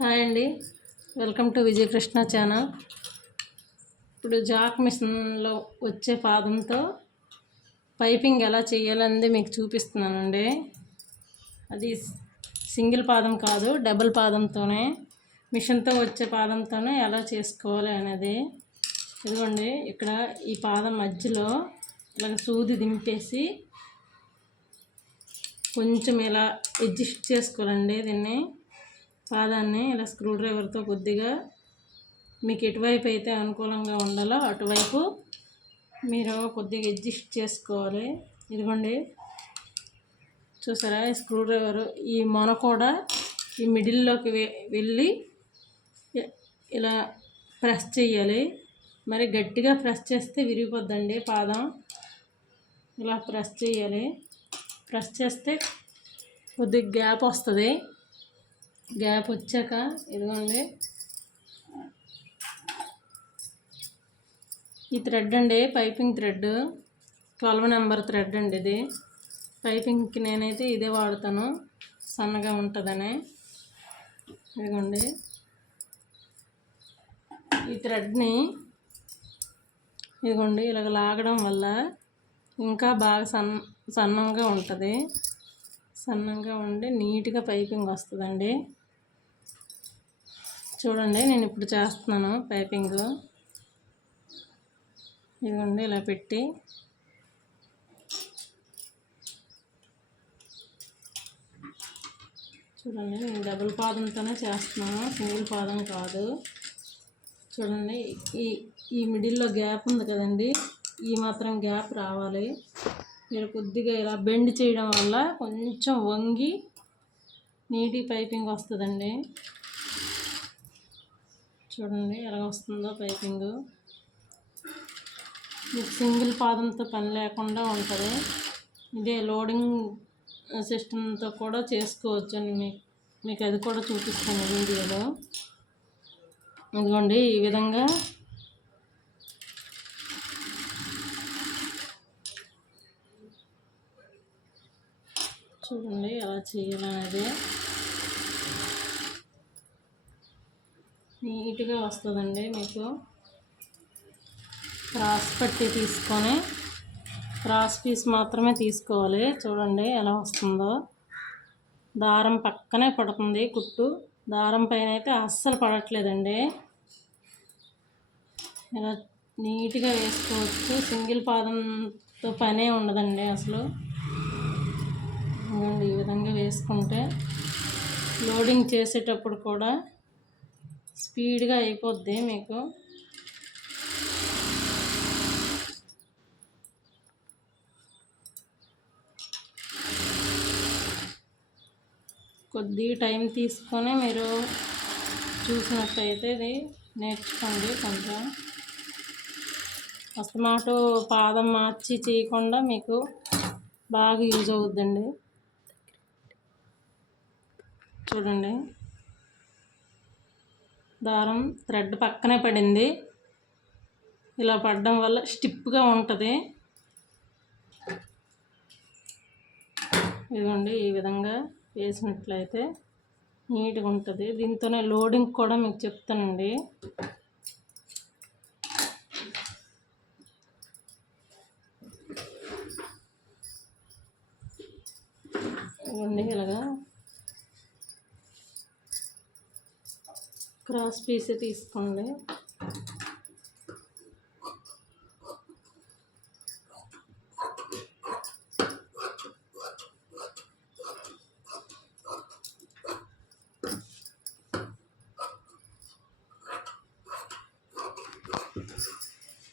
Hi అండి. Welcome to Vijayakrishna channel. ఇప్పుడు Jack మిషన్లో వచ్చే పాదంతో పైపింగ్ ఎలా చేయాలనేది మీకు చూపిస్తున్నానండి. అది సింగిల్ పాదం కాదు డబుల్ పాదంతోనే మిషన్తో వచ్చే పాదంతోనే ఎలా చేసుకోవాలి అనేది. ఇదిగోండి ఇక్కడ ఈ పాదం మధ్యలో ఇలాగ సూది దింపేసి కొంచెం ఇలా అడ్జస్ట్ చేసుకోవాలండి దీన్ని. పాదాన్ని ఇలా స్క్రూ డ్రైవర్తో కొద్దిగా మీకు ఎటువైపు అయితే అనుకూలంగా ఉండాలో అటువైపు మీరు కొద్దిగా అడ్జస్ట్ చేసుకోవాలి. ఇదిగోండి. చూసారా? ఈ స్క్రూ డ్రైవర్ ఈ మొన కూడా ఈ మిడిల్లోకి వె- వెళ్ళి ఇలా ప్రెస్ చేయాలి మరి గట్టిగా ప్రెస్ చేస్తే విరిగిపోద్దండి పాదం. ఇలా ప్రెస్ చేయాలి ప్రెస్ చేస్తే కొద్దిగా గ్యాప్ వస్తుంది. గ్యాప్ వచ్చాక ఇదిగోండి. ఈ థ్రెడ్ అండి piping thread. Twelve number thread అండి ఇది. పైపింగ్కి నేనైతే ఇదే వాడతాను సన్నగా ఉంటుందని. ఇదిగోండి. ఈ థ్రెడ్ని ఇదిగోండి ఇలాగ లాగడం వల్ల ఇంకా బాగా సన్న సన్నంగా ఉంటుంది. సన్నంగా ఉండి నీట్గా పైపింగ్ వస్తుందండి. చూడండి నేను ఇప్పుడు చేస్తున్నాను పైపింగ్ ఇదిగోండి ఇలా పెట్టి. చూడండి నేను డబుల్ పాదంతోనే చేస్తున్నాను సింగిల్ పాదం కాదు. చూడండి ఈ ఈ మిడిల్లో గ్యాప్ ఉంది కదండి ఈ మాత్రం గ్యాప్ రావాలి. మీరు కొద్దిగా ఇలా బెండ్ చేయడం వల్ల కొంచెం వంగి నీటి పైపింగ్ వస్తుందండి. చూడండి ఎలా వస్తుందో పైపింగ్ మీకు సింగిల్ పాదంతో పని లేకుండా ఉంటుంది. ఇదే లోడింగ్ సిస్టమ్తో కూడా చేసుకోవచ్చు అని మీకు మీకు అది కూడా చూపిస్తాను వీడియోలో. ఇదిగోండి ఈ విధంగా చూడండి ఎలా చేయాలనేది. నీట్గా వస్తుందండి మీకు. క్రాస్ పట్టి తీసుకొని క్రాస్ పీస్ మాత్రమే తీసుకోవాలి. చూడండి ఎలా వస్తుందో. దారం పక్కనే పడుతుంది కుట్టు. దారం పైన అయితే అస్సలు పడట్లేదండి. ఇలా నీట్గా వేసుకోవచ్చు. సింగిల్ పాదంతో పనే ఉండదండి అసలు. ఈ విధంగా వేసుకుంటే లోడింగ్ చేసేటప్పుడు కూడా స్పీడ్గా అయిపోద్ది మీకు. కొద్ది టైం తీసుకొని మీరు చూసినట్టయితే ఇది నేర్చుకోండి కొంచెం. అస్తమాటు పాదం మార్చి చేయకుండా మీకు బాగా యూజ్ అవుద్దండి. చూడండి. దారం థ్రెడ్ పక్కనే పడింది. ఇలా పడడం వల్ల స్టిప్గా ఉంటుంది. ఇదిగోండి ఈ విధంగా వేసినట్లయితే నీట్గా ఉంటుంది. దీంతోనే లోడింగ్ కూడా మీకు చెప్తానండి. ఇవ్వండి ఇలాగా క్రాస్ పీస్ తీసుకోండి.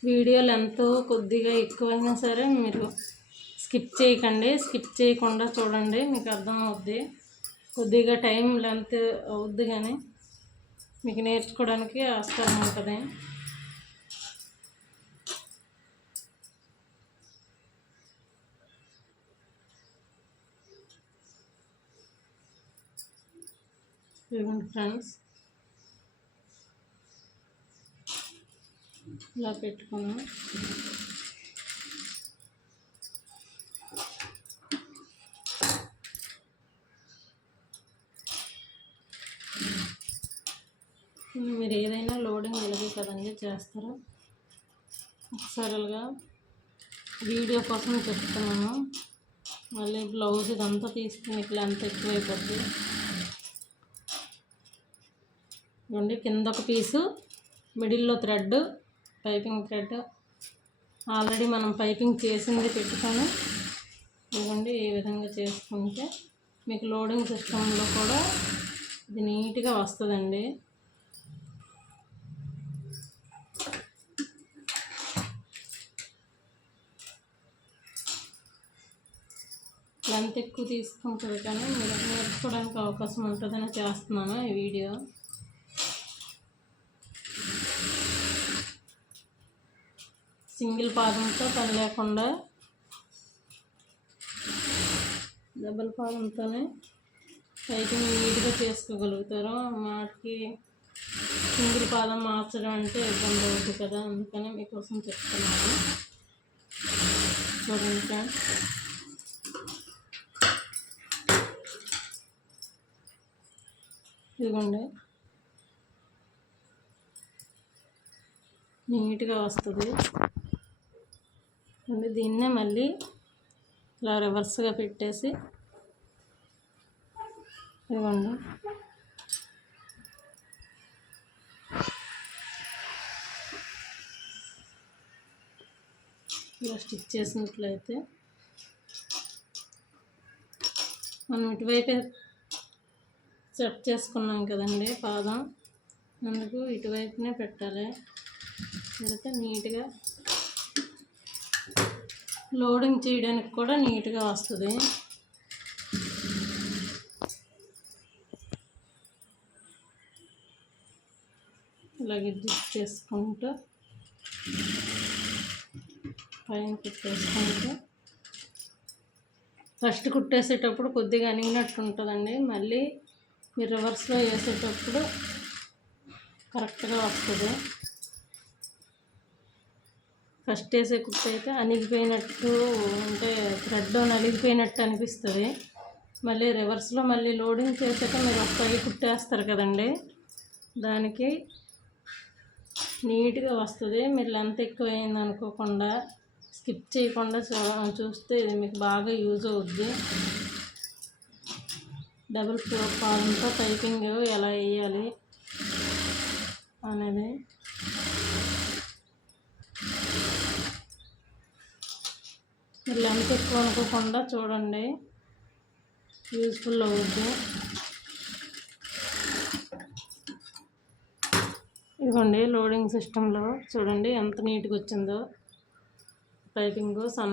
వీడియో లెంత్ కొద్దిగా ఎక్కువైనా సరే మీరు స్కిప్ చేయకండి. స్కిప్ చేయకుండా చూడండి. మీకు అర్థం అవుద్ది. కొద్దిగా టైం లెంత్ అవుద్ది కానీ మీకు నేర్చుకోవడానికి ఆస్కారం ఉంటుంది. ఇవ్వండి ఫ్రెండ్స్. ఇలా పెట్టుకున్నాం మీరు ఏదైనా లోడింగ్ ఇలాగే కదండి చేస్తారు? ఒకసారిగా వీడియో కోసం చెప్తున్నాను. మళ్ళీ బ్లౌజ్ ఇదంతా తీసుకుని ఇట్లా అంత ఎక్కువైపోద్ది. ఇవ్వండి కింద ఒక పీసు మిడిల్లో థ్రెడ్ పైపింగ్ థ్రెడ్. ఆల్రెడీ మనం పైపింగ్ చేసింది పెట్టుకొని ఇవ్వండి ఈ విధంగా చేసుకుంటే మీకు లోడింగ్ సిస్టంలో కూడా ఇది నీట్గా వస్తుందండి. లెంత్ ఎక్కువ తీసుకుంటుంది కానీ మీరు నేర్చుకోవడానికి అవకాశం ఉంటుందని చేస్తున్నాను ఈ వీడియో. సింగిల్ పాదంతో పని లేకుండా డబల్ పాదంతోనే టైటింగ్ నీట్గా చేసుకోగలుగుతారు. వాటికి సింగిల్ పాదం మార్చడం అంటే ఇబ్బంది అవుతుంది కదా అందుకని మీకోసం చెప్తున్నాను. చూడండి ఫ్రెండ్స్. ఇదిగోండి. నీట్గా వస్తుంది. అండి దీన్నే మళ్ళీ ఇలా రివర్స్గా పెట్టేసి ఇదిగోండి. ఇలా స్టిచ్ చేసినట్లయితే మనం ఇటువైపు సెట్ చేసుకున్నాం కదండి పాదం. అందుకు ఇటువైపునే పెట్టాలి. పెడితే నీట్గా లోడింగ్ చేయడానికి కూడా నీట్గా వస్తుంది. ఇలాగే జిప్ చేసుకుంటూ పైన కుట్టేసుకుంటూ. ఫస్ట్ కుట్టేసేటప్పుడు కొద్దిగా అనిగినట్టు ఉంటుందండి మళ్ళీ మీరు రివర్స్లో వేసేటప్పుడు కరెక్ట్గా వస్తుంది. ఫస్ట్ వేసే కుట్టు అయితే అణిగిపోయినట్టు అంటే థ్రెడ్ అణిగిపోయినట్టు అనిపిస్తుంది. మళ్ళీ రివర్స్లో మళ్ళీ లోడింగ్ చేసాక మీరు ఒక కుట్టేస్తారు కదండి. దానికి నీట్గా వస్తుంది. మీరు లెంత్ ఎక్కువైంది అనుకోకుండా స్కిప్ చేయకుండా చూ చూస్తే ఇది మీకు బాగా యూజ్ అవుద్ది. డబుల్ పాదంతో టైపింగ్ ఎలా వేయాలి అనేది. మీరు లెంత్ ఎక్కువ అనుకోకుండా చూడండి. యూస్ఫుల్ అవుద్ది. ఇదిగోండి లోడింగ్ సిస్టంలో చూడండి ఎంత నీట్గా వచ్చిందో. పైపింగ్ సన్న